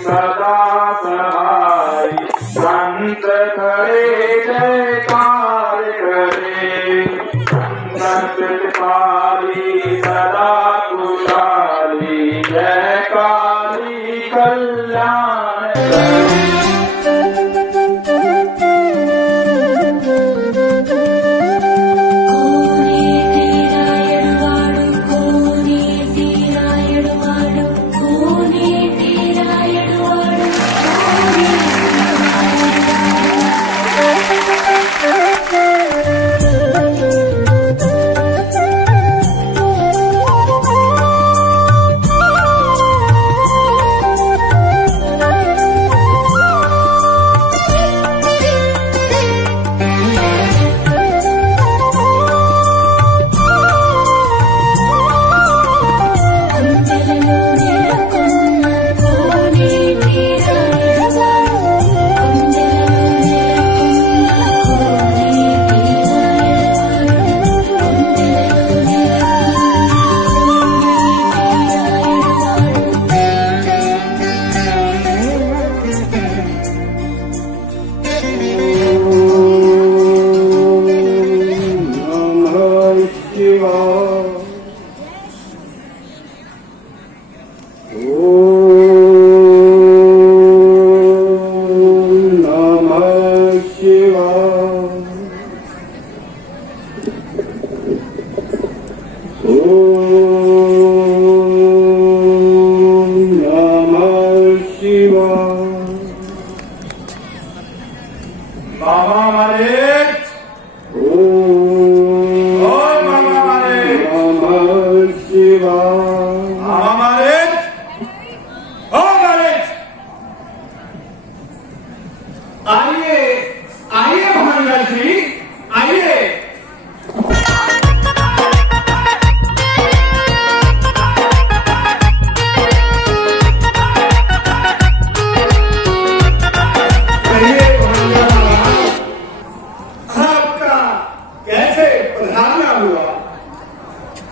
सदा सहाय, संत खड़े जयकार करे, संत कृपाली सदा कुशाली, जय काली कल्याण करी।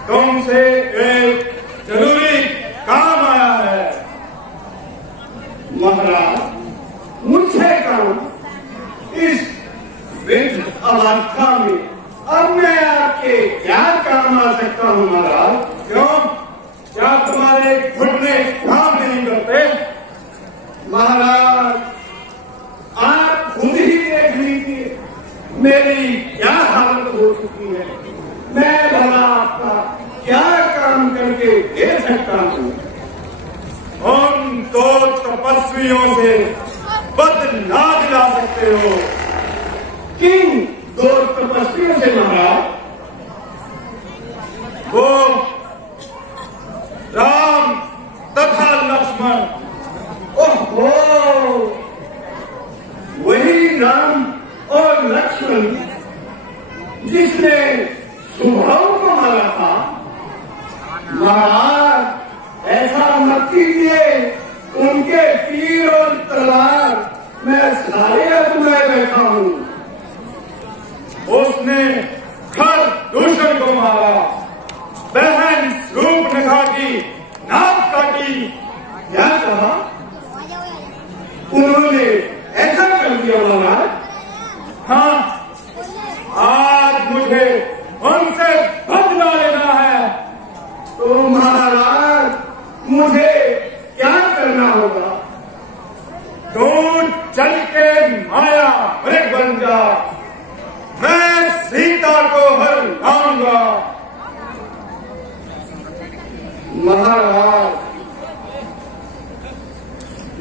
तुमसे एक जरूरी काम आया है। महाराज, मुझसे काम इस वृद्ध अवस्था में अब मैं आपके क्या काम आ सकता हूँ महाराज? क्यों? क्या तुम्हारे घुटने काम नहीं करते? महाराज, आप खुद ही देख लीजिए मेरी क्या हालत हो चुकी है। मैं भला आपका क्या काम करके दे सकता हूँ? उन दो तपस्वियों से बदला दिला सकते हो। किन दो तपस्वियों से महाराज? वो राम तथा लक्ष्मण। ओहो, वही राम और लक्ष्मण जिसने सुभाव को मारा था। महाराज, ऐसा मत कीजिए, उनके तीर और तलवार मैं सारे अपनाए बैठा हूँ। उसने खर दूषण को मारा, बहन रूपरेखा की नाक काटी। क्या कहा? उन्होंने ऐसा कर दिया महाराज? हाँ, आज मुझे उनसे बदला लेना है। तो महाराज, मुझे क्या करना होगा? तू चल के माया मृग बन जा, मैं सीता को हर लाऊंगा। महाराज,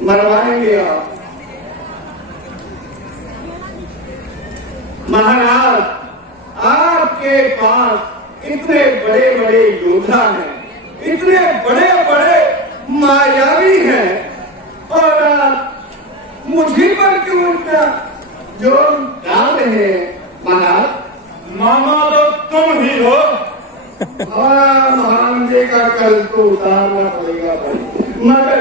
मरवाएंगे आप? महाराज, आपके पास इतने बड़े बड़े योद्धा हैं, इतने बड़े बड़े मायावी हैं, और आप मुझे पर क्यों उनका जो डाल रहे हैं? महाराज, मामा तो तुम ही हो। भांजे का कल तो उतारना पड़ेगा भाई, मगर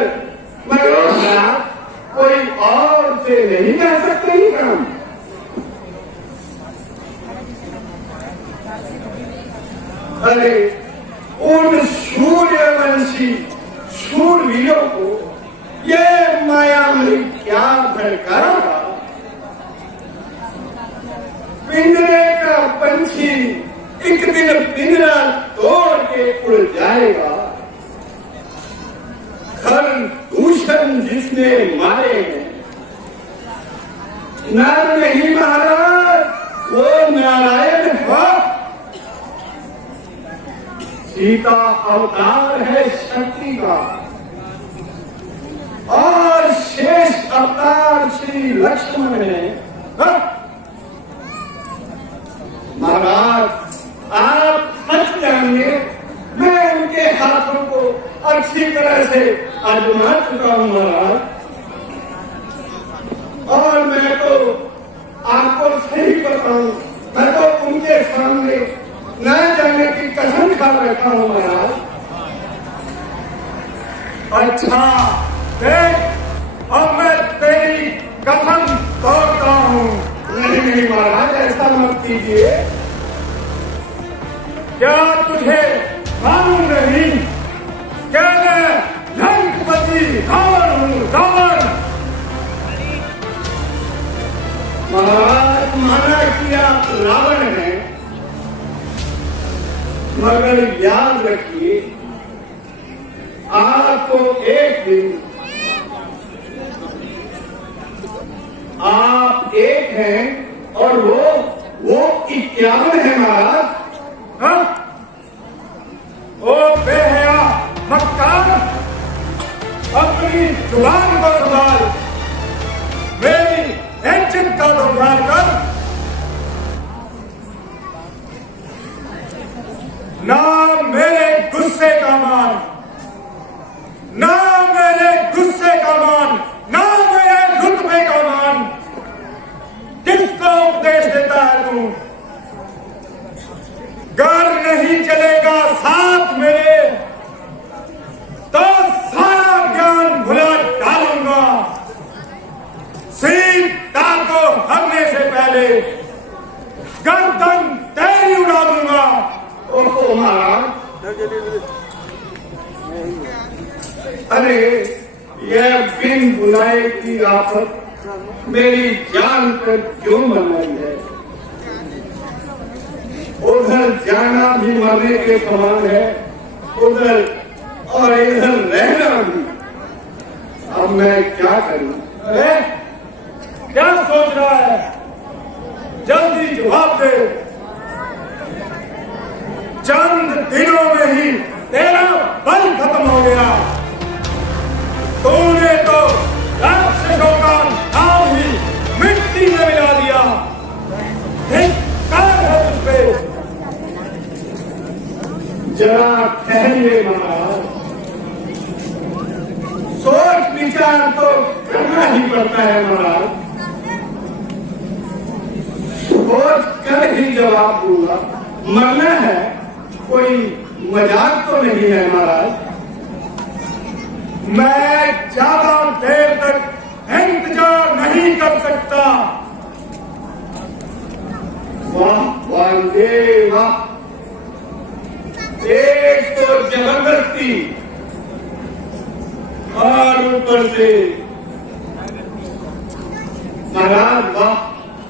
कोई और से नहीं कर सकते ही काम। अरे, उन सूर्यवंशी शूरवीरों को ये नर नहीं महाराज, वो नारायण है। सीता अवतार है शक्ति का और शेष अवतार श्री लक्ष्मण है। महाराज आप सच जानिए, मैं उनके हाथों को अच्छी तरह से आजमा चुका हूं महाराज, और मैं तो आपको सही बताऊं, मैं तो उनके सामने न जाने की कसम खा बैठा हूं महाराज। अच्छा देख, अब मैं तेरी कसम तोड़ता हूं। नहीं महाराज, ऐसा मत कीजिए। क्या तुझे मालूम नहीं क्या मैं लंकापति रावण हूं? रावण महाराज, माना कि आप रावण हैं, मगर याद रखिए आपको एक दिन आप एक हैं और वो 51 है महाराज। हाँ? ओ बेहया मक्कार, अपनी जुबान को संभाल, मेरी इज्जत का तो ख्याल कर। ना मेरे गुस्से का मान, ना मेरे गुस्से का मान, ना मेरे रुतबे का मान, किसका उपदेश देता है तू? घर नहीं चलेगा साथ मेरे तो सारा ज्ञान भुला डालूंगा। सीता को हरने से पहले गर्दन तेरी उड़ा दूंगा। ओहो महाराज, अरे यह बिन बुलाए की आफत मेरी जान पर क्यों बनाई है? उधर जाना भी मरने के समान है, उधर और इधर रहना भी। अब मैं क्या करूं? अरे क्या सोच रहा है? जल्दी जवाब दे। चंद दिनों में ही तेरा बल खत्म हो गया। तूने तो राक्षसों का नाम ही मिट्टी में मिला दिया। धिक्कार है तुझ पे। जरा ठहरिए महाराज, सोच विचार तो करना ही पड़ता है महाराज। सोच कर ही जवाब दूंगा। मरना है, कोई मजाक तो नहीं है महाराज। मैं ज्यादा देर तक इंतजार नहीं कर सकता। वाह वाह वाह, एक तो जबरदस्ती और ऊपर से महाराज। वाह,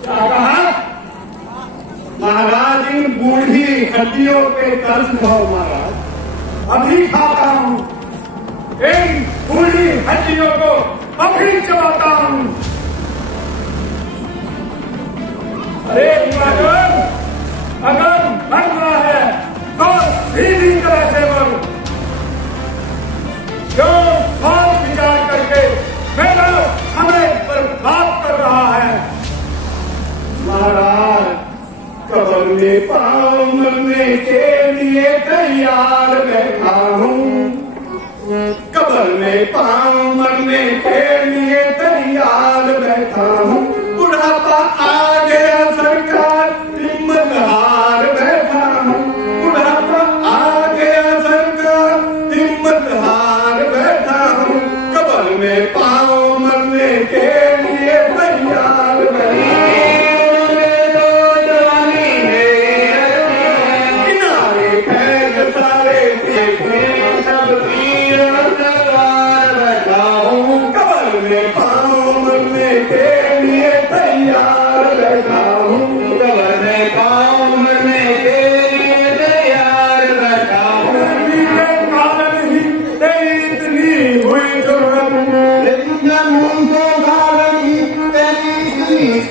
क्या कहा महाराज? इन बूढ़ी हड्डियों पे कर्ज खाओ महाराज। अभी खाता हूं, इन बूढ़ी हड्डियों को अभी चबाता हूं। अरे अगर मरना है तो सीधी तरह से मर, जो सोच विचार करके मेरा समय बर्बाद कर रहा है। महाराज, कब्र में पांव मरने के लिए तैयार बैठा हूँ। कब्र में पांव मरने के लिए तैयार बैठा हूँ। बुढ़ापा आ गया सरकार, हिम्मत हार बैठा हूँ। बुढ़ापा आ गया सरकार, हिम्मत हार बैठा हूँ। कब्र में पांव मरने के लिए तैयार बैठा हूँ।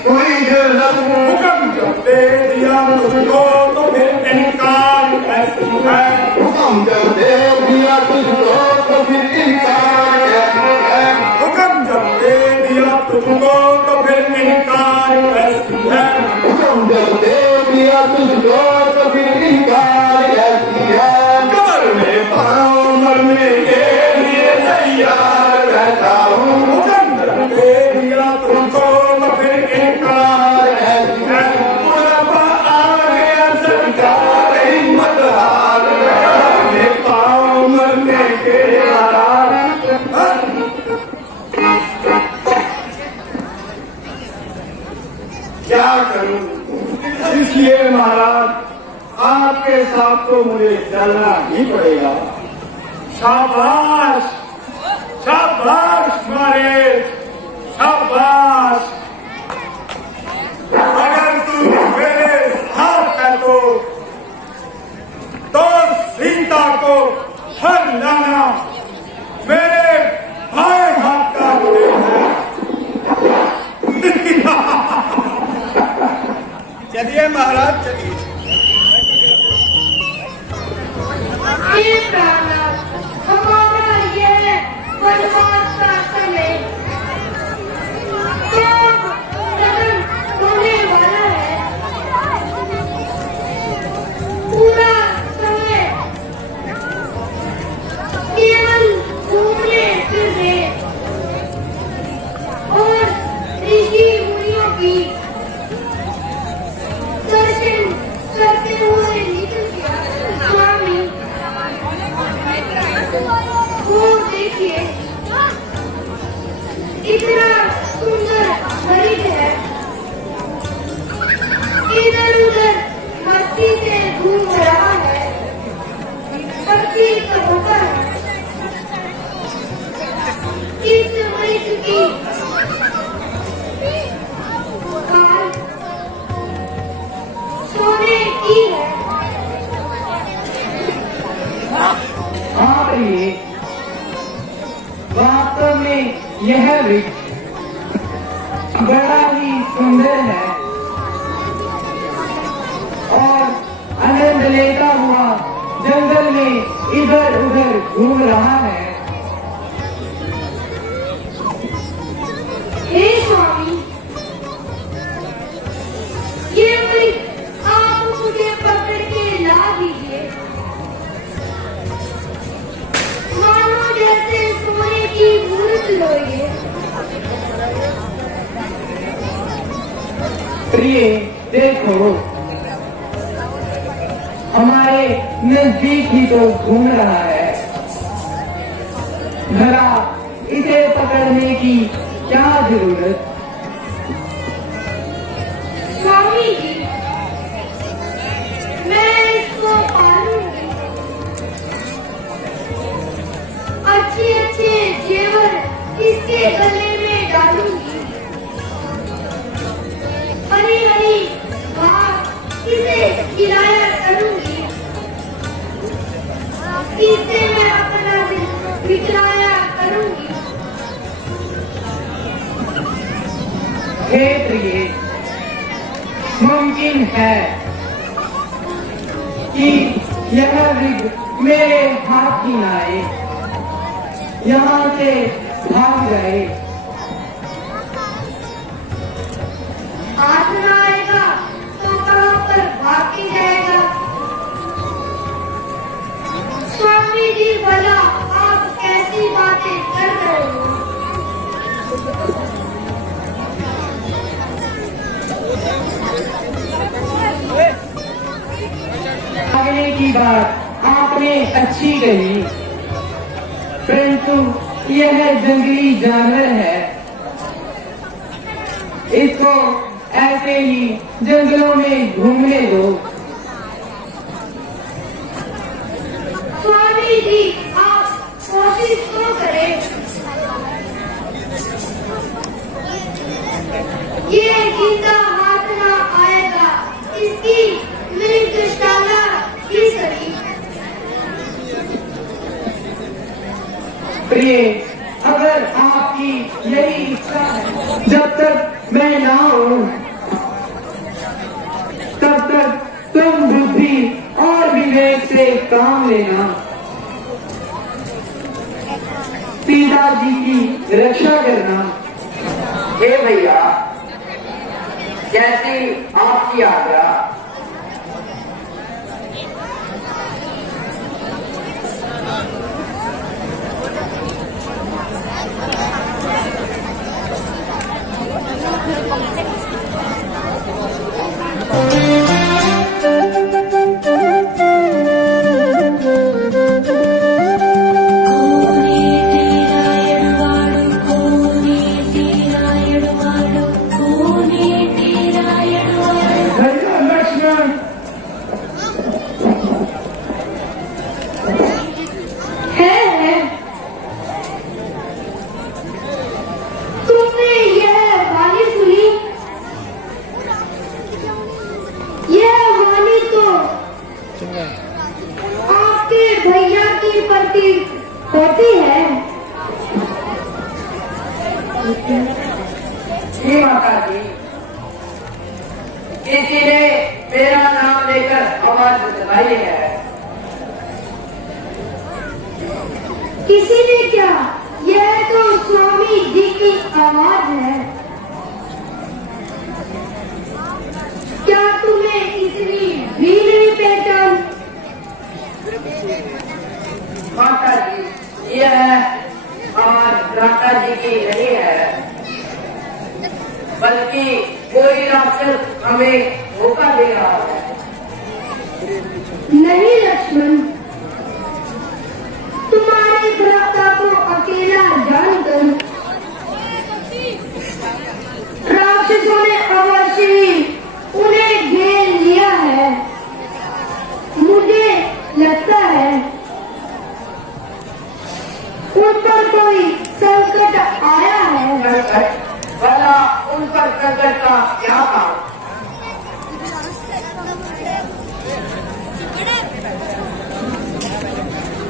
कोई हुई जरूरत हुक्म जब दे दिया तुझको तो फिर इनकार कैसी है हुक्म जब दे दिया तुझको तो फिर इनकार कैसी है हुक्म जब दे दिया तुझको तो फिर इनकार कैसी है हुक्म जब दे दिया तुझको तो फिर इनकार कैसी है कमर में पाँव मरने के लिए तैयार रहता हूँ हुक्म जब दे दिया तुझको तो फिर इनकार कैसी है बुढ़ापा आ गया सरकार हिम्मत हार गया पाँव मरने के क्या करूं इसलिए महाराज आपके साथ तो मुझे चलना ही पड़ेगा शाबाश शाबाश मारे शाबाश अगर तू मेरे साथ है तो सीता को हर लाना मेरे भाई हाथ का है चलिए महाराज चलिए हमारा ये वनवास का समय खत्म होने वाला है पूरा समय केवल घूमने फिरने और ऋषि मुनियों की दर्शन करते हुए निकल गया स्वामी वो देखिए इतना सुंदर हरित है इधर उधर मस्ती से घूम रहा है पक्षी का होकर इस मृत की काल सोने की है हाँ प्रिय वास्तव में यह वृक्ष बड़ा ही सुंदर है और आनंद लेता हुआ जंगल में इधर उधर घूम रहा है हे स्वामी ये वृक्ष आप मुझे पकड़ के ला दीजिए मानो जैसे सोने की मूर्त लोगे प्रिय देखो हमारे नजदीक ही तो घूम रहा है भला इसे पकड़ने की क्या जरूरत स्वामी जी मैं इसको पालूंगी अच्छे अच्छे जेवर इसके गले में डालूंगी हरी हरी घास इसे खिलाया करूंगी इससे मैं अपना दिल बिखराया करूंगी हे प्रिय मुमकिन है कि यह वृक्ष मेरे हाथ ही ना आए यहाँ से भाग जाए हाथ न आएगा तो कहाँ पर भाग के जाएगा स्वामी जी भला आप कैसी बातें कर रहे हो आगे की बात आपने अच्छी कही परंतु यह जंगली जानवर है इसको ऐसे ही जंगलों में घूमने दो स्वामी जी आप कोशिश तो करें ये जिंदा हाथ ना आएगा इसकी मृगशाला ही सही प्रिय अगर आपकी यही इच्छा है जब तक मैं ना हूँ काम लेना, पिताजी की रक्षा करना। हे भैया, जैसी आपकी आज्ञा। होती है। जी माता जी, किसी ने मेरा नाम लेकर आवाज लगाई है। किसी ने क्या? यह तो स्वामी जी की आवाज है। क्या तुम्हें इतनी भी नहीं पहचान? माता जी, यह आवाज माता जी की नहीं है, बल्कि कोई राक्षस हमें धोखा दे रहा है। नहीं लक्ष्मण, तुम्हारे भ्राता को अकेला जानकर राक्षसों ने अवश्य ही उन्हें घेर लिया है। मुझे लगता है उन पर कोई संकट आया है। भला उन पर संकट का क्या काम?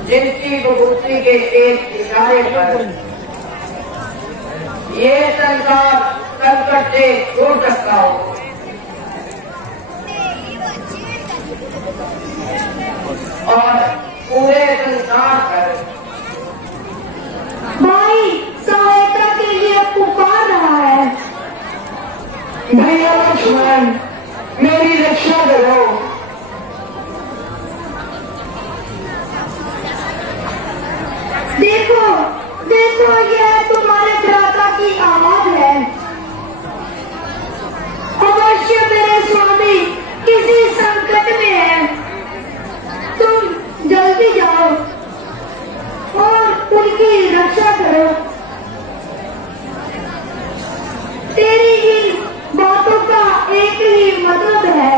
जिनकी विभूति के एक इशारे पर ये संसार संकट से छूट सकता हो, और पूरे संसार पर भाई सहायता के लिए पुकार रहा है। भैया लक्ष्मण, मेरी रक्षा करो। देखो देखो, यह तुम्हारे भ्राता की आवाज है। अवश्य मेरे स्वामी किसी संकट में है। तुम जल्दी जाओ और उनकी रक्षा करो। तेरी इन बातों का एक ही मतलब है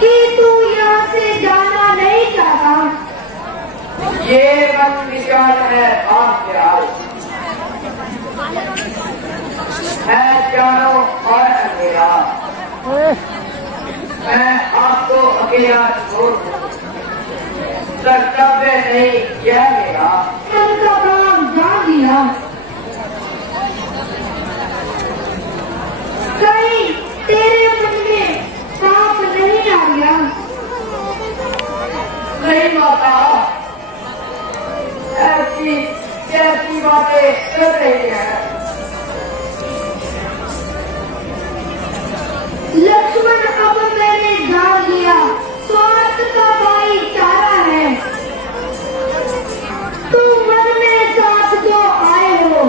कि तू यहाँ से जाना नहीं चाहता। ये मन विचार है आपके है चारों और अंधेरा। मैं आपको अकेला छोड़ दूं, कर्तव्य नहीं यह मेरा। उनका काम जान दिया। कहीं तेरे मन में पाप नहीं आ गया? नहीं माता, ऐसी कैसी बातें कर रही है। लक्ष्मण, अब मैंने जान लिया स्वार्थ का भाईचारा है। तुम मन में साथ जो आए हो,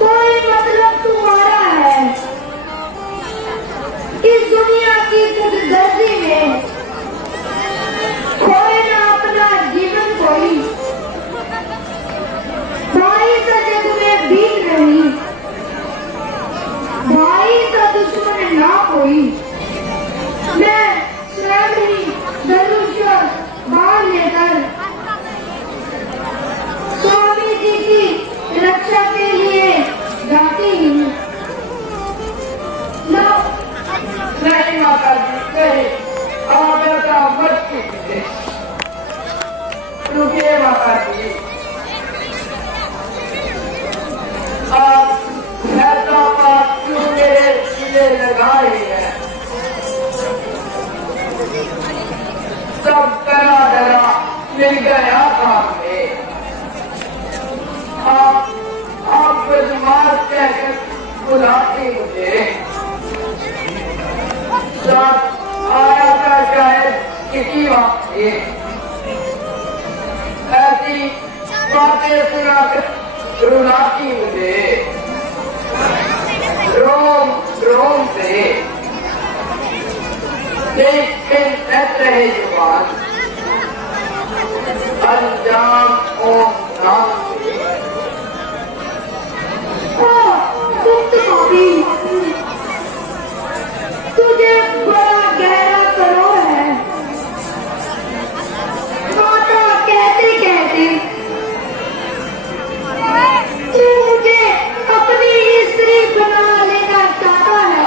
कोई मतलब तुम्हारा है। इस दुनिया की गुदगर्दी में खोए ना अपना जीवन कोई। भाई का जग में बीत नहीं, भाई का दुश्मन ना कोई। मैं स्वयं ही धनुष बाण लेकर स्वामी जी की रक्षा के लिए जाती हूँ। नहीं माता जी, नहीं, आप ऐसा मत कीजिए। रुकिए माता जी, आप ऐसा बात क्यों मेरे सीने लगा रही है? मिल गया आपने। आप बदमाश कहकर बुलाती मुझे, साथ आया था शायद किसी वक्त से। ऐसी बातें सुनाकर रुलाती मुझे, रोम रोम से लेकिन रहे जुबान अंजाम ओम नाम से। तुम तो काफी तुझे बड़ा गहरा करोड़ है। माता कहते कहते तू मुझे अपनी स्त्री बना लेना चाहता है।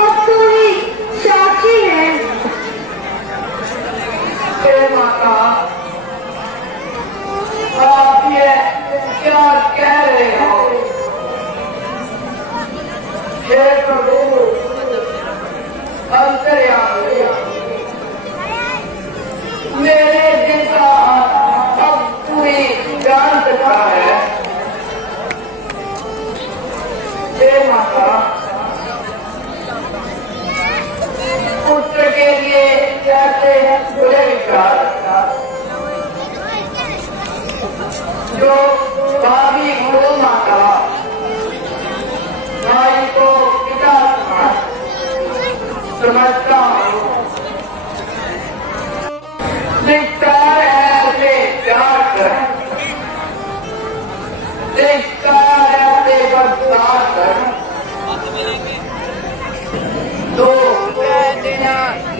अब तू ही साक्षी है। माता आप ये क्या कह रहे हो? हे प्रभु अंतर्यामी, मेरे दिल का अब पूरी जान सकता है। हे माता, पुत्र के लिए कैसे बुरे विचार जो भाभी गुरु माता भाई को पिता समझता हूँ। धिक्कार ऐसे प्यार कर, धिक्कार ऐसे बर्दाश्त कर, तो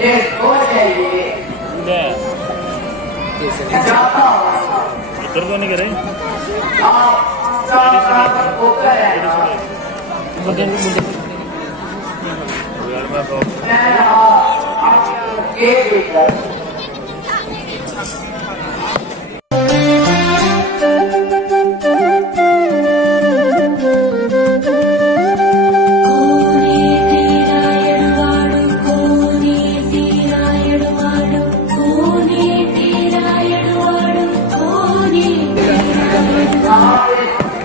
ये हो जाइए। जाता हूँ नहीं करे आप साथ होकर रहना। मैं आपके भीतर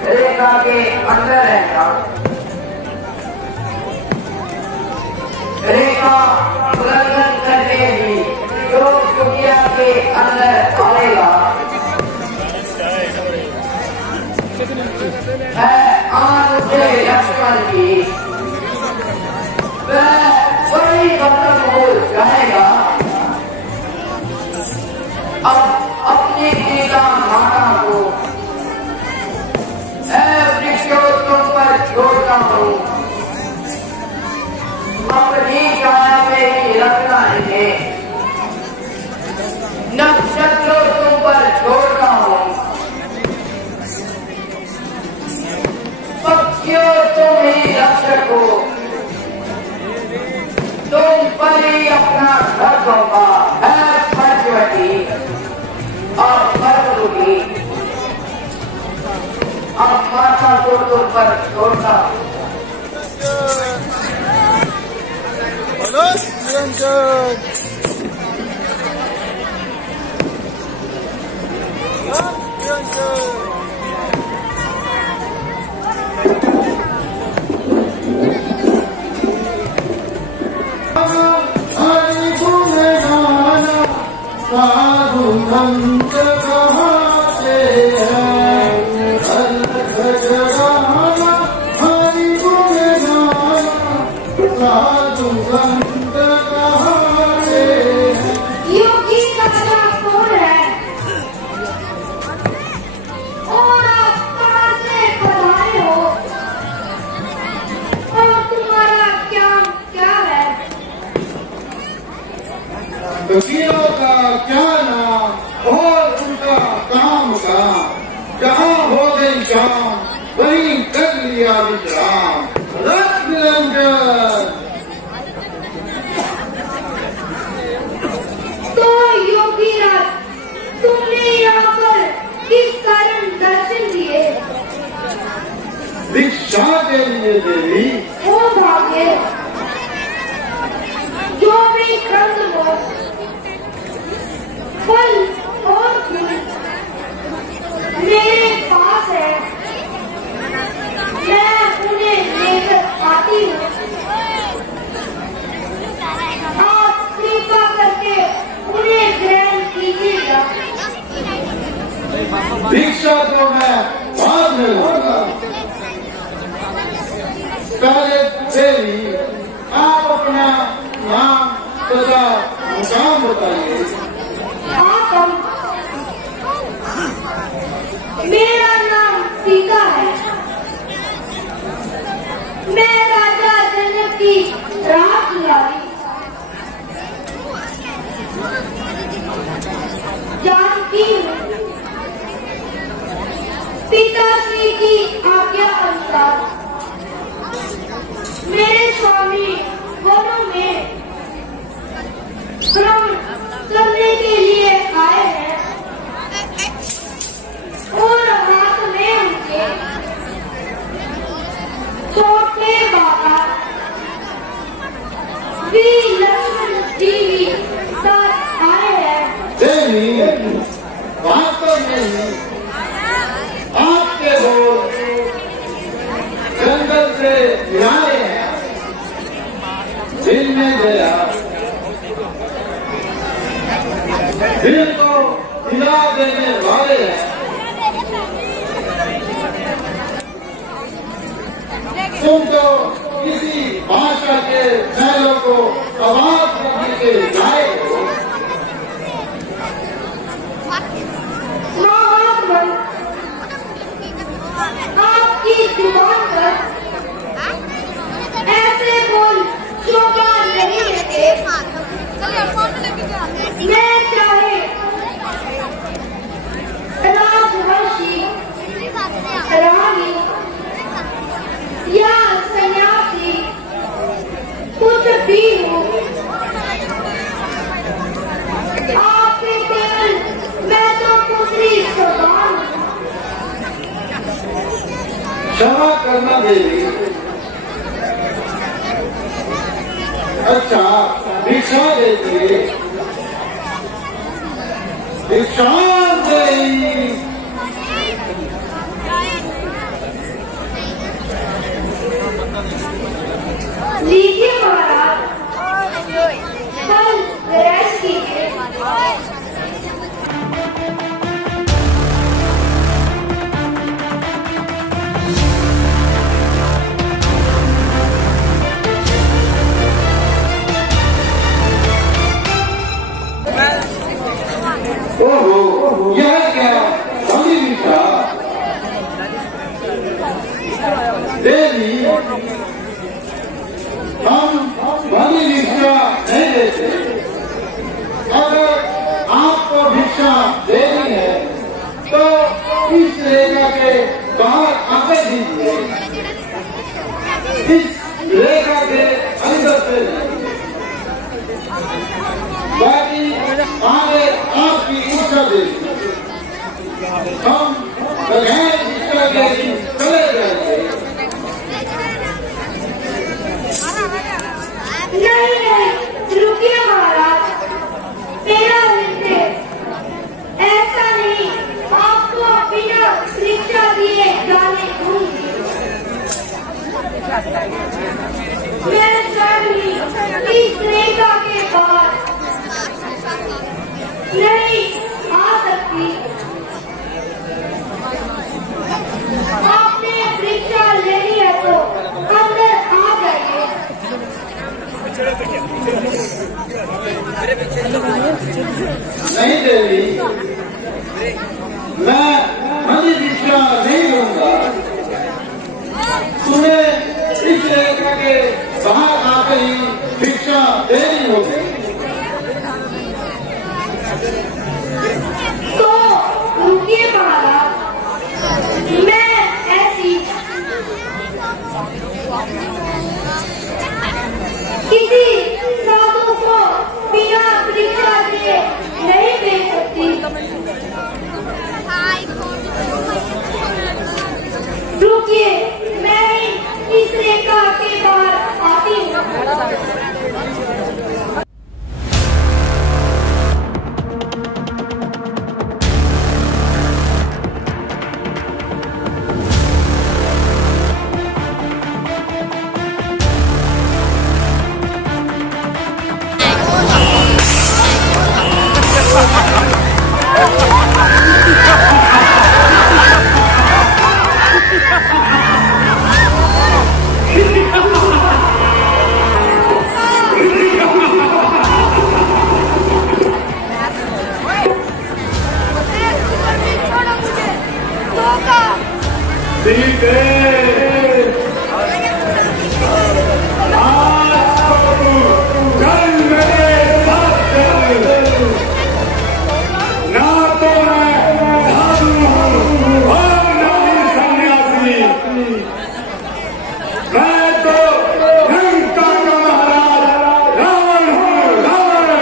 रेखा के अंदर रहना। रेखा उल्लंघन करके भी जो दुनिया के अंदर आएगा है आनंद लक्ष्मण की, वह बड़ी खत्म हो जाएगा। अब अपनी गीता माता को वृक्षों पर छोड़ता हूँ, अपनी छाया में ही रखना है। नक्षत्रों तुम पर छोड़ता हूँ, पक्षियों तुम ही रक्षक हो, तुम पर ही अपना घर होगा। है पंचवटी और पर्वती, अब माता को तुम पर छोड़ता हूँ। साधु संत कहाते हैं, अलग जगाना हरि गुण गाना, साधु संत कहाते हैं। योगी राजा कौन है और आप कहाँ से पधारे हो और तुम्हारा क्या है? दुखियों का क्या नाम और उनका काम का, जहाँ हो गई शाम वहीं कर लिया विश्राम। रस निरंजन तो योगी राज, तुमने यहाँ पर किस कारण दर्शन दिए? भिक्षा के लिए देवी। ओ भाग्य, फल और फूल मेरे पास है, मैं उन्हें लेकर आती हूँ। आप कृपा करके उन्हें ग्रहण कीजिएगा। भिक्षा तो मैं बाद में लूंगा, पहले देवी आप अपना नाम तथा मुकाम बताइए। मेरा नाम सीता है, मैं राजा जनक की राजकुमारी जानती हूँ। पिताश्री की आज्ञा अनुसार मेरे स्वामी वनों में भ्रमण करने के लिए आए हैं और हाथ में उनके छोटे बाबा श्री लक्ष्मण जी भी साथ आए हैं। देवी वास्तव में आपके बोल जंगल से न्याय है, दिल में दया, दिल को हिला देने वाले हैं। तुम तो किसी भाषा के शैलों को आवाज करने के लायक हो। आपकी जुबान पर ऐसे बोल शोभा नहीं लेते। मैं चाहे राजवंशी रानी या सन्यासी कुछ भी हो, आपके केवल मैं तो पुत्री समान। क्षमा करना देवी। अच्छा भिक्षा देती, भिक्षा देवी। लीजिए महाराज, कल रेस्ट कीजिए। ओहो, यह क्या बड़ी भिक्षा देवी। हम बड़ी भिक्षा नहीं देते। अगर आपको भिक्षा देनी है तो इस रेखा के बाहर आके दीजिए, इस रेखा के अंदर से नहीं। बाकी आगे आपकी इच्छा देगी, हम बगैर इच्छा के चले जाएंगे। नहीं, रुकिए महाराज, मेरा निर्देश ऐसा नहीं। आपको बिना शिक्षा दिए जाने दूंगी। मैं स्वयं ही इस रेखा के बाहर नहीं आ सकती। आपने शिक्षा लेनी है तो अंदर आ जाइए। नहीं देवी, मैं मनी भिक्षा नहीं लूंगा। तुम्हें इस रेखा के बाहर आकर ही भिक्षा देनी होगी। तो रुकिए महाराज, मैं ऐसी किसी साधु को बिना भिक्षा दिए नहीं दे सकती। रुकिए, मैं ही इस रेखा के बाहर आती हूँ। सीते आज तो कल मेरे साथ चल, ना तो मैं साधु हूँ और ना ही सन्यासी, मैं तो लंका का महाराज रावण हूँ, रावण।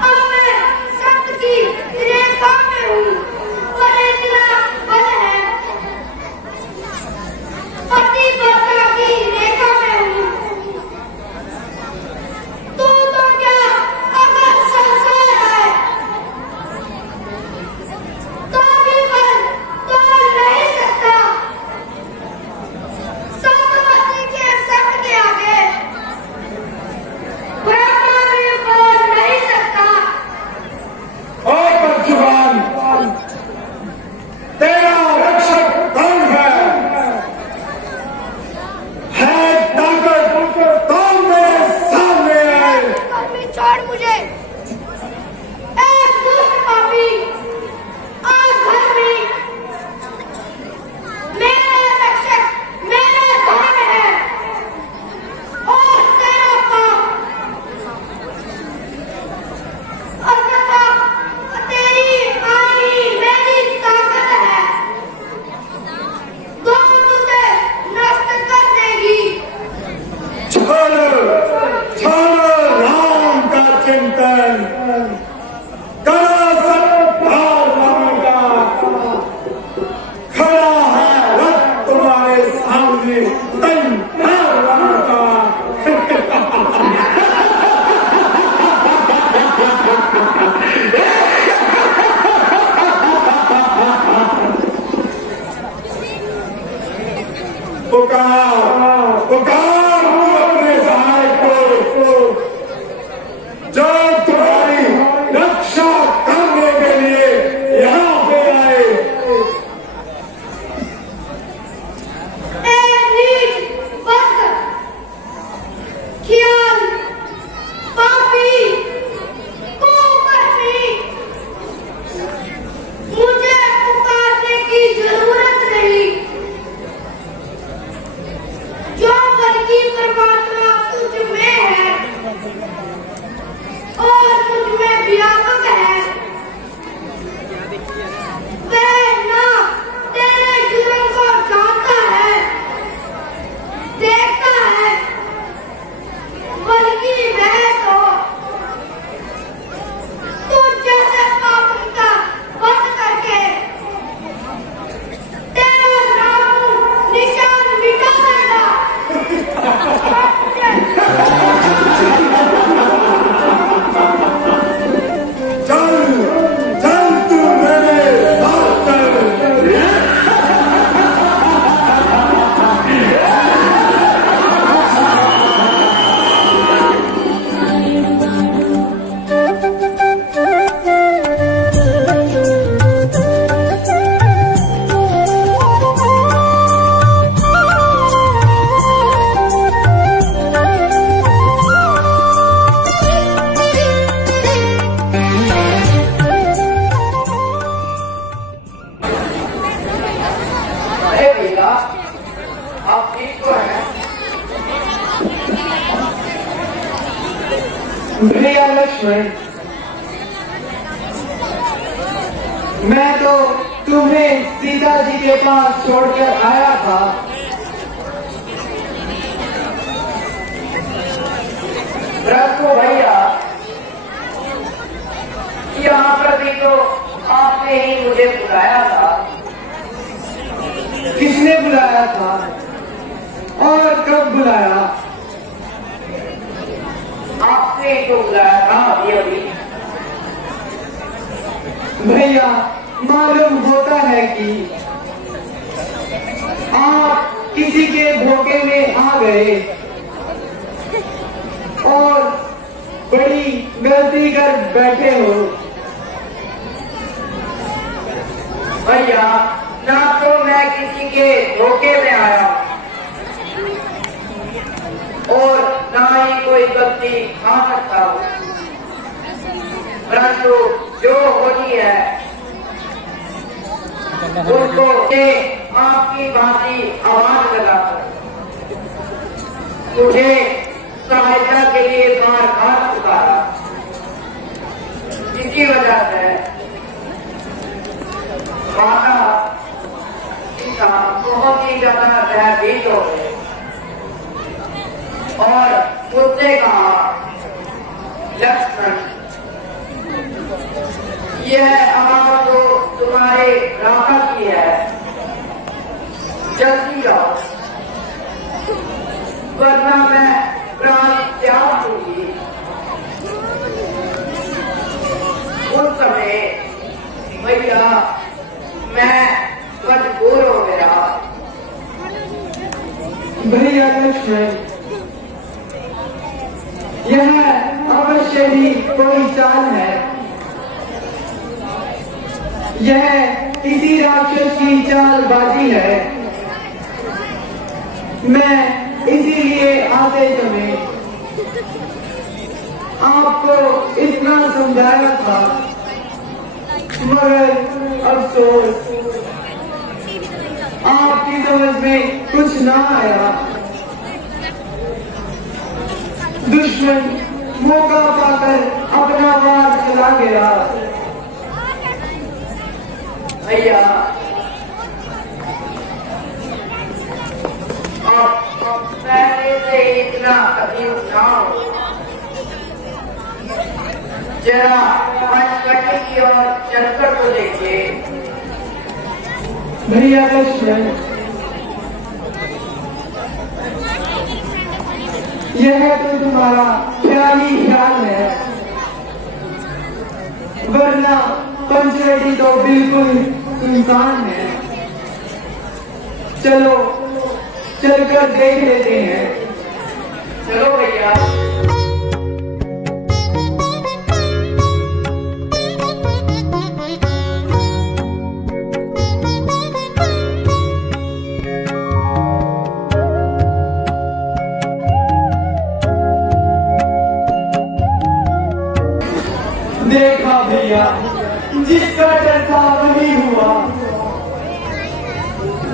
अब मैं तो तुम्हें सीता जी के पास छोड़कर आया था। परंतु भैया, यहाँ पर भी तो आपने ही मुझे बुलाया था। किसने बुलाया था और कब बुलाया? आपने ही तो बुलाया था अभी अभी। भैया, मालूम होता है कि आप किसी के धोखे में आ गए और बड़ी गलती कर बैठे हो। भैया, ना तो मैं किसी के धोखे में आया और ना ही कोई गलती खा सकता हूँ, परंतु जो होनी है उसको आपकी भांति आवाज लगाकर तुझे सहायता के लिए बार बार पुकारा। इसी वजह से माता सीता बहुत ही ज्यादा भयभीत हो गए और उसने कहा, लक्ष्मण, यह अमावस तो तुम्हारे राधा की है, जल्दी आओ वरना मैं प्राण त्याग दूंगी। उस समय भैया मैं मजबूर हो गया। भैया लक्ष्मण, यह अवश्य ही कोई चाल है। यह किसी राक्षस की चालबाजी है। मैं इसीलिए आते समय आपको इतना समझाया था, मगर अफसोस आपकी समझ में कुछ ना आया। दुश्मन मौका पाकर अपना वार चला गया। भैया, अब पहले से इतना कभी ना हो। जरा पंचवटी की ओर चलकर तो देखिए। भैया लक्ष्मण, यह तो तुम्हारा ख्याली ख्याल है, वरना पंचवटी तो बिल्कुल सुनसान है। चलो चलकर देख लेते हैं। चलो भैया। देखा भैया, जिसका डर था वही हुआ।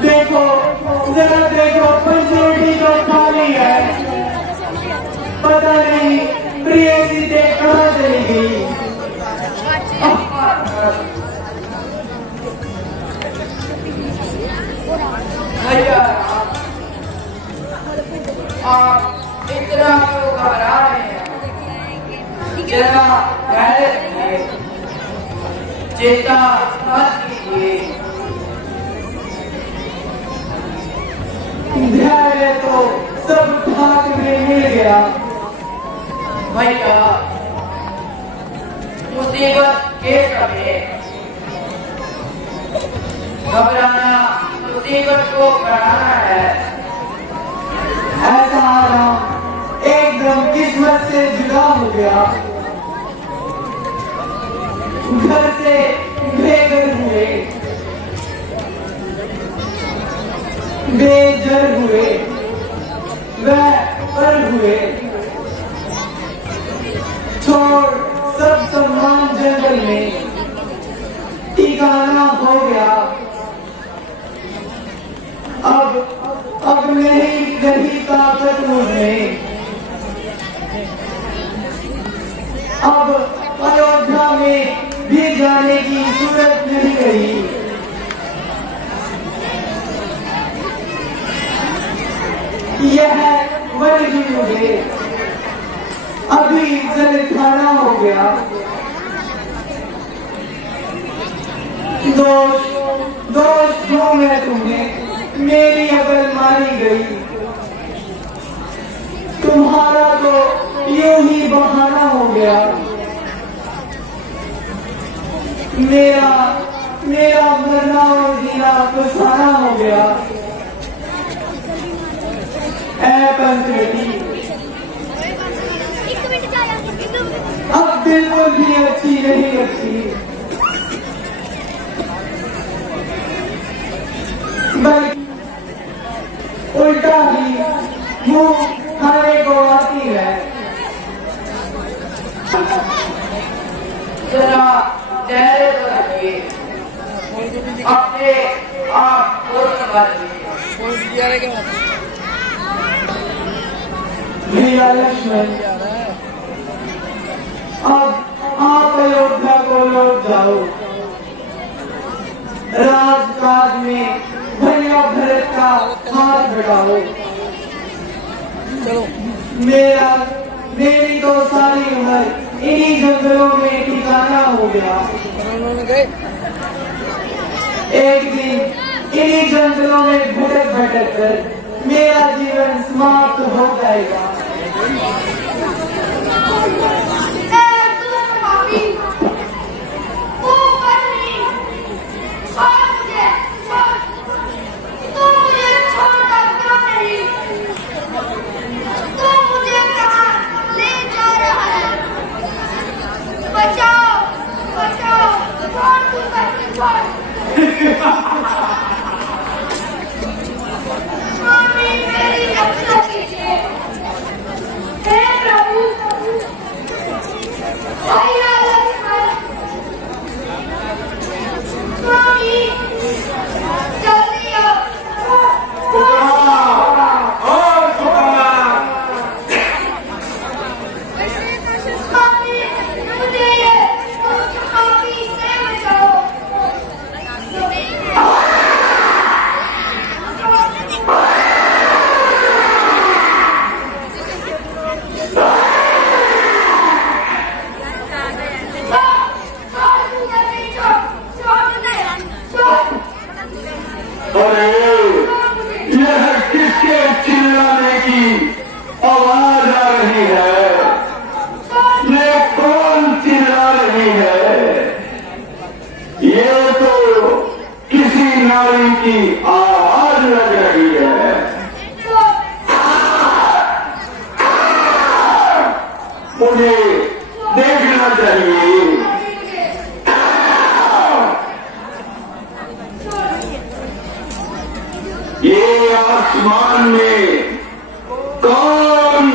देखो जरा देखो, पंचवटी तो खाली है। पता नहीं प्रेयसी से कहाँ चली गई। भैया, आप इतना क्यों घबरा रहे हैं? जरा धैर्य रखिए, चिंता मत कीजिए। धैर्य तो सब भाग में मिल गया। भैया, मुसीबत के समय घबराना मुसीबत को बढ़ाना है। ऐसा आराम एकदम किस्मत से जुदा हो गया। घर से बेघर हुए, बेजर हुए, वह पर हुए, छोड़ सब सम्मान जंगल में ठिकाना हो गया। अब नहीं ताकत में, अब अयोध्या में भी जाने की सूरत नहीं रही। यह वन भी मुझे अभी जलखाना हो गया। दोष जो मैं तुम्हें मेरी अकल मारी गई। तुम्हारा तो यूं ही बहाना हो गया। मेरा मरना और जीना फसाना हो गया। ऐ पंचवटी अब बिल्कुल भी अच्छी नहीं लगती, बल्कि उल्टा ही मुंह खाने को आती है। जरा ठहरे तो रहिए, अपने आप को संभालिए। भैया लक्ष्मण, अब आप अयोध्या को लौट जाओ। राजकाज में भैया भरत का हाथ बढ़ाओ। मेरी तो सारी उम्र इन्हीं जंगलों में ठिकाना हो गया। एक दिन इन्हीं जंगलों में भटक भटक कर मेरा जीवन समाप्त हो जाएगा। की आवाज लग रही है। मुझे देखना चाहिए। ये आसमान में कौन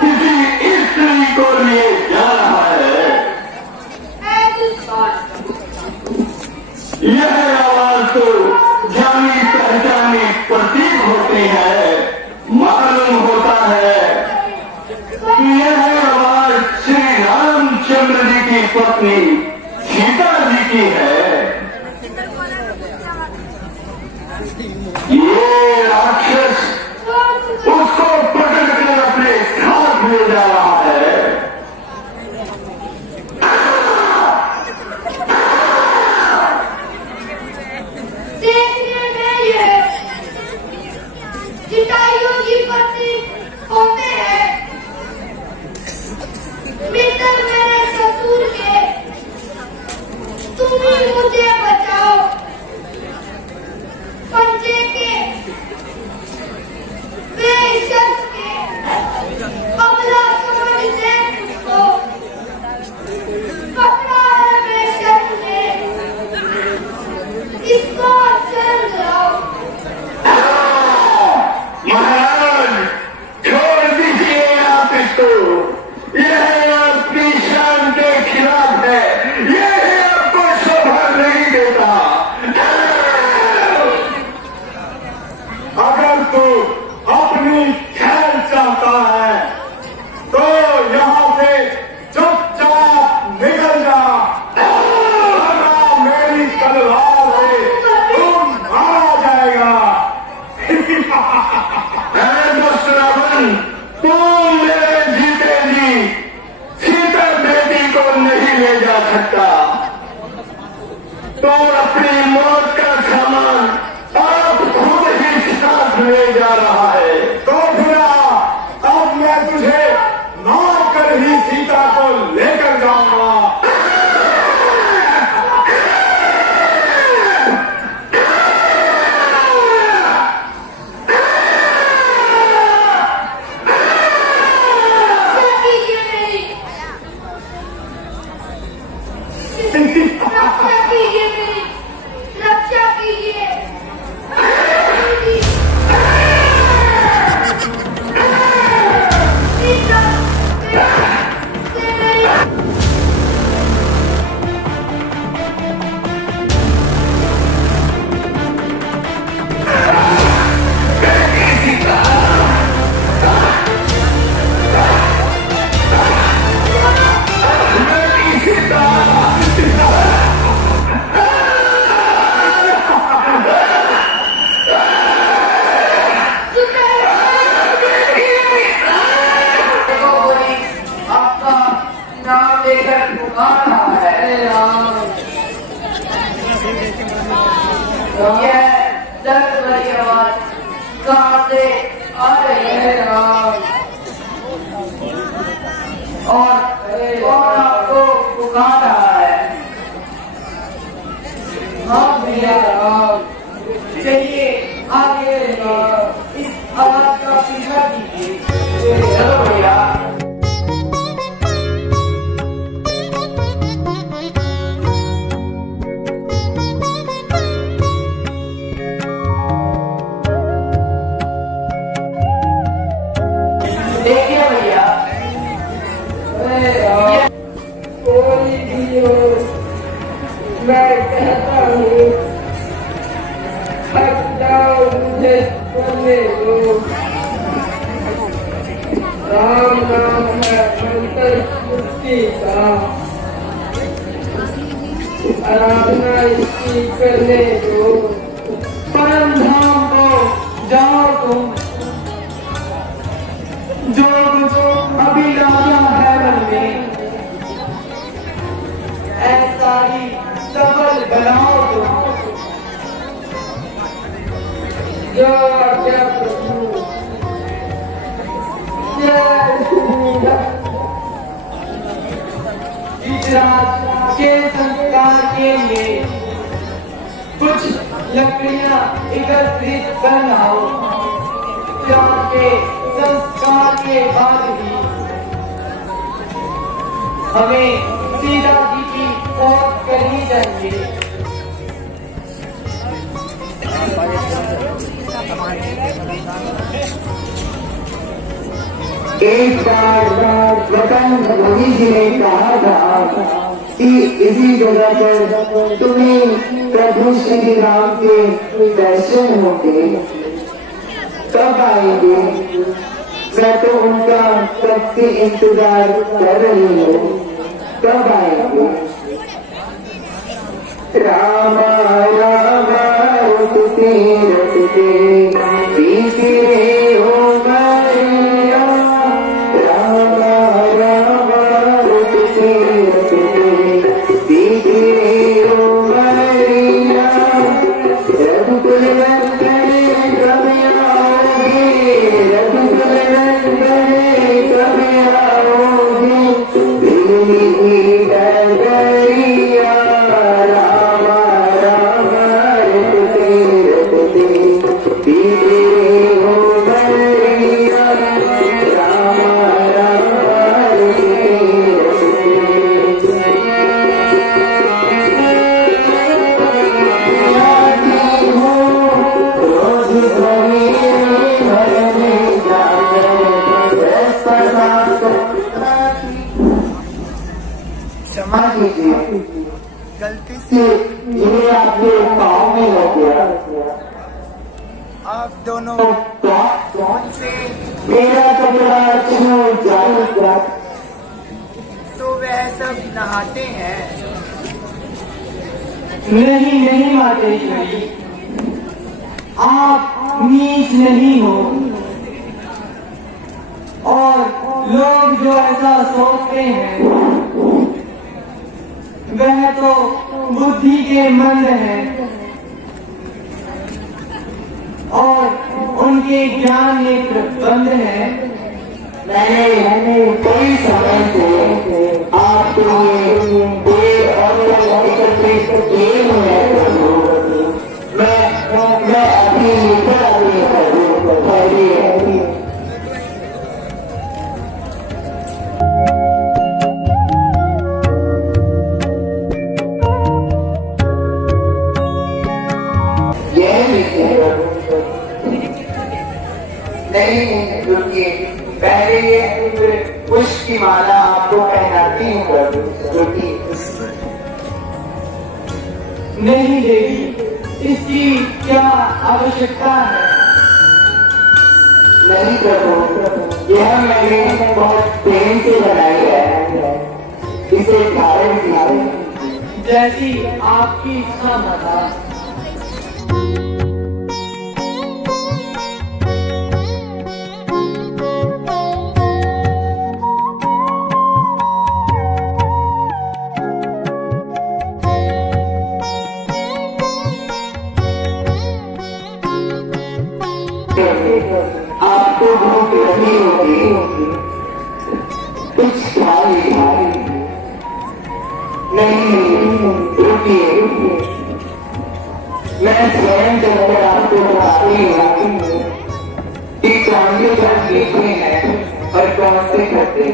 किसी स्त्री को लिए जा रहा है? यह आवाज तो जानी पहचानी प्रतीत होती है। मालूम होता है कि यह आवाज श्री रामचंद्र जी की पत्नी सीता जी की है। ये राक्षस उसको पकड़ कर अपने साथ ले जा रहा है। देखने में ये जटायु जी पति होते हैं, मित्र मेरे ससुर के। तुम ही मुझे बचाओ। पंजे के तो अपनी मौत का सामान आप खुद ही साथ ले जा रहा है। तो फिर अब मैं तुझे मार कर ही सीता को लेकर जाऊंगा। रक्षा कीजिए। यह दर्द भरी आवाज कहाँ से आ रही है राम? और कौन आपको पुकार रहा है? हाँ भैया राम, चलिए आगे इस आवाज का पीछा कीजिए। चलो भैया। देखिए भैया, कोई भी हो, मैं कहता हूँ हट जाओ, मुझे करने दो। राम नाम है मंत्र मुक्ति का, आराधना इसकी करने दो। परम धाम को जाओ तुम, जो अभी राजा है मन में, ऐसा ही सबल बनाओ तुम। जो आज्ञा प्रभु, जय गीतराज के संस्कार के लिए कुछ लकड़ियां एकत्रित कर लाओ। के संस्कार के बाद ही हमें सीता जी की मौत करनी चाहिए। एक बार वतन मोदी जी ने कहा था कि इसी जगह पर तुम्हें प्रभु श्री राम के दर्शन होंगे, कब आएंगे? मैं तो उनका कब से इंतजार कर रही हूँ, कब आएंगे? रामा रामा रुकते रुकते बीते हो मैया, रामा रामा रुकते रुकते बीते हो मैया, रघुकुल नंदन कब आओगे, रघुकुल नंदन कब आओगे, दिल्ली डगरिया, रामा रामा रुकते रुकते बीते हो मैया, रामा रामा रुकते रुकते। क्षमा कीजिए, गलती से ये आपके पाँव में लग गया। आप दोनों से मेरा कपड़ा छूट जाएगा तो वह सब नहाते हैं। नहीं नहीं मातेश्वरी, आप नीच नहीं हो, और लोग जो ऐसा सोचते हैं वह तो बुद्धि के मंद हैं और उनके ज्ञान नेत्र बंद हैं। मैंने कई समय से आपको ये एकत्रित किए हुए हैं प्रभु। मैं अभी निकल आई प्रभु, ठहरिए। नहीं रुकिए, पहले ये पुष्प की माला आपको पहनाती हूँ प्रभु, रुकिए। नहीं देवी, इसकी क्या आवश्यकता है? नहीं प्रभु, यह मैंने बहुत प्रेम से बनाई है, इसे धारण कीजिए। जैसी आपकी इच्छा माता। आपको भूख लगी होगी, कुछ खाई नहीं, रुकिए, मैं स्वयं चलकर आपको बताती हूँ कि कौन से फल मीठे हैं और कौन से खट्टे।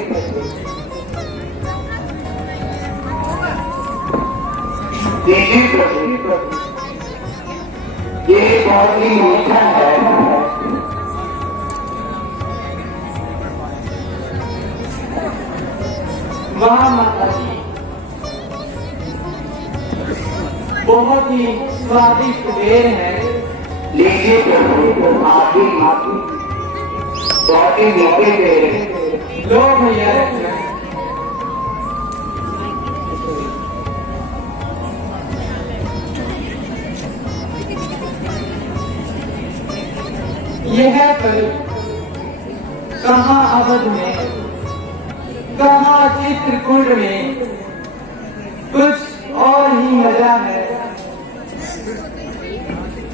देखिए प्रभु, ये बहुत ही मीठा है। वाह माता जी, बहुत ही स्वादिष्ट बेर है। लीजिए प्रभु, आपकी बहुत ही मीठे बेर। लो भैया रखना। यह फल कहाँ अवध में, कहाँ चित्रकूट में कुछ और ही मजा है।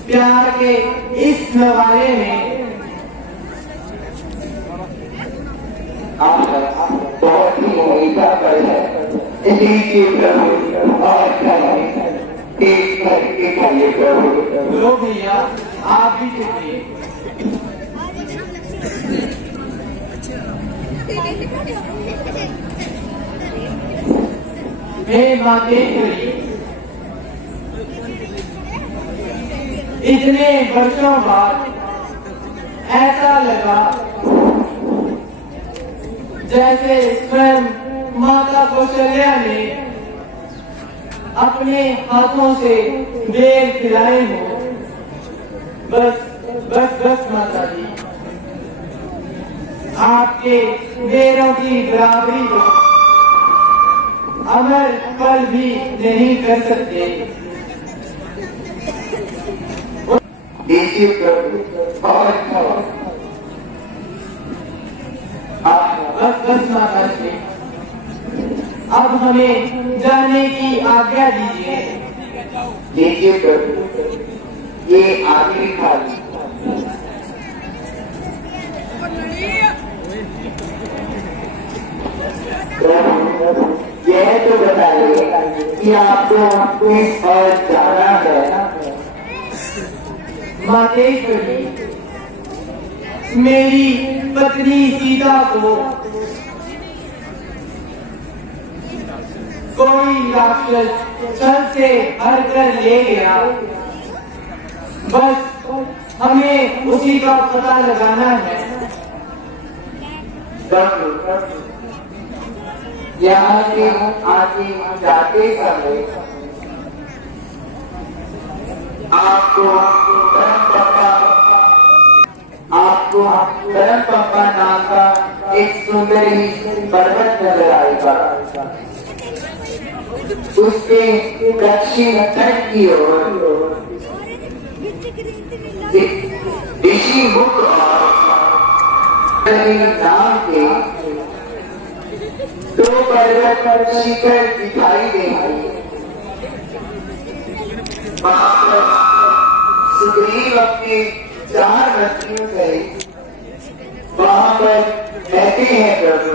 प्यार के इस नवाले में बहुत ही मीठा फल है। लीजिए प्रभु और खाइए, एक करके खाइए प्रभु। लो भैया, आप भी चलिए। हे मातेश्वरी, इतने वर्षों बाद ऐसा लगा जैसे स्वयं माता कौशल्या ने अपने हाथों से बेर खिलाए हो। बस बस बस माता जी, आपके बेरों की बराबरी को अमर फल भी नहीं कर सकते। देखिए प्रभु और बस बस माता जी, अब हमें जाने की आज्ञा दीजिए। देखिए प्रभु, ये आखिरी थाली। प्रभु यह तो बताइए कि आपको किस और जाना है। मातेश्वरी, मेरी पत्नी सीता को कोई राक्षस छल से हर कर ले गया। बस हमें उसी का पता लगाना है। यहाँ के आगे जाते समय आपको धर्म पप्पा नाम का एक सुंदर ही पर्वत नजर आएगा। उसके दक्षिण तट की ओर ऋषि मुख और नाम के दो पर्वत पर शिखर दिखाई देंगे। वहां पर सुग्रीव अपने 4 मंत्रियों सहित वहां पर रहते हैं प्रभु।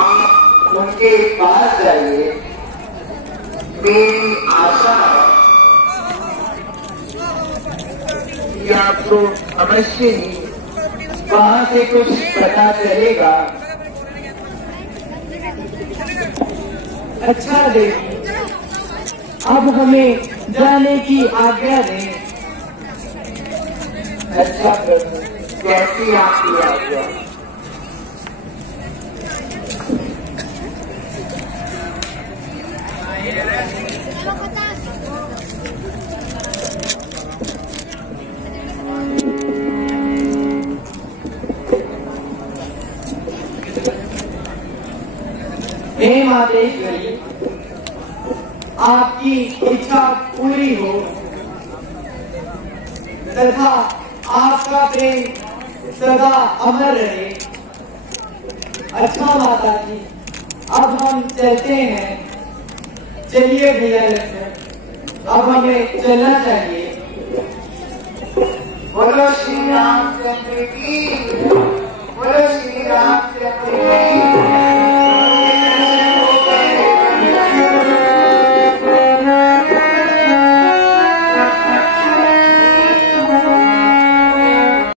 आप उनके पास जाइए। मेरी आशा है कि आपको अवश्य ही वहां से कुछ पता चलेगा। अच्छा देवी, अब हमें जाने की आज्ञा दें। अच्छा प्रभु, कैसी आपकी आज्ञा। हे मातेश्वरी, आपकी इच्छा पूरी हो तथा आपका प्रेम सदा अमर रहे। अच्छा माता जी, अब हम चलते हैं। चलिए भैया लक्ष्मण, अब हमें चलना चाहिए। बोलो श्री रामचंद्र की, बोलो श्री रामचंद्र की।